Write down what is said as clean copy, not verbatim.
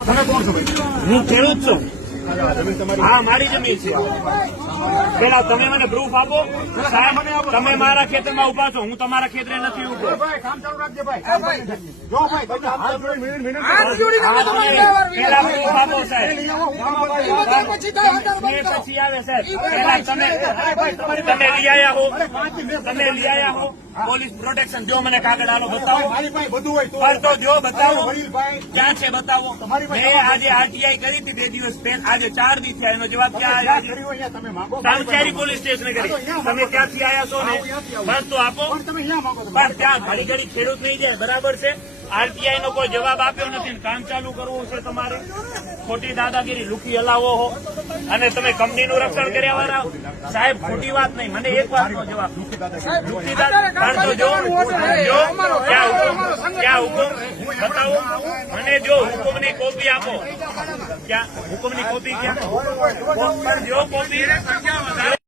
તમે કોણ છો ભાઈ? હું ખેડૂત છું. જમીન તમારી? હા, મારી જમીન છે. પેલા તમે મને પ્રૂફ આપો. સાહેબ, તમે મારા ખેતરમાં ઉભા છો, હું તમારા ખેતરે નથી ઉભો. ભાઈ કામ ચાલુ રાખજે ભાઈ. જો ભાઈ તમને હાથ જોડી વિનંતી પેલા પ્રૂફ આપો સાહેબ. પછી આવે સાહેબ. પેલા તમે લઈ આવ્યા હો, તમે લઈ આવ્યા હો પોલીસ પ્રોટેક્શન. જો મને કાગળ આલો બતાવો. મારી પાસે બધું હોય પર તો જો બતાવો વડીલભાઈ ક્યાં છે, બતાવો. મેં આજે આરટીઆઈ કરી હતી 2 દિવસ પહેલા, આજે 4 દી થયા. એનો જવાબ ક્યાં આવ્યો? કર્યું અહીંયા તમે માંગો સામખિયારી પોલીસ સ્ટેશને કરી. તમે ક્યાંથી આવ્યા છો ને બસ તો આપો. પણ તમે અહીંયા માંગો છો. પણ ત્યાં ઘડી ઘડી ખેડૂત નહીં જાય, બરાબર છે. આરટીઆઈ નો કોઈ જવાબ આપ્યો નથી ને કામ ચાલુ કરવું છે તમારે. ખોટી દાદાગીરી લુકી હલાવો હો અને તમે કંપનીનું રક્ષણ કર્યા વાળા. સાહેબ, ખોટી વાત નહીં. મને એક વાતનો જવાબ. લુકી દાદા જો ક્યાં હુકમ બતાવો મને. જો હુકમની કોપી આપો. ક્યાં હુકમની કોપી? ક્યાં જો કોપી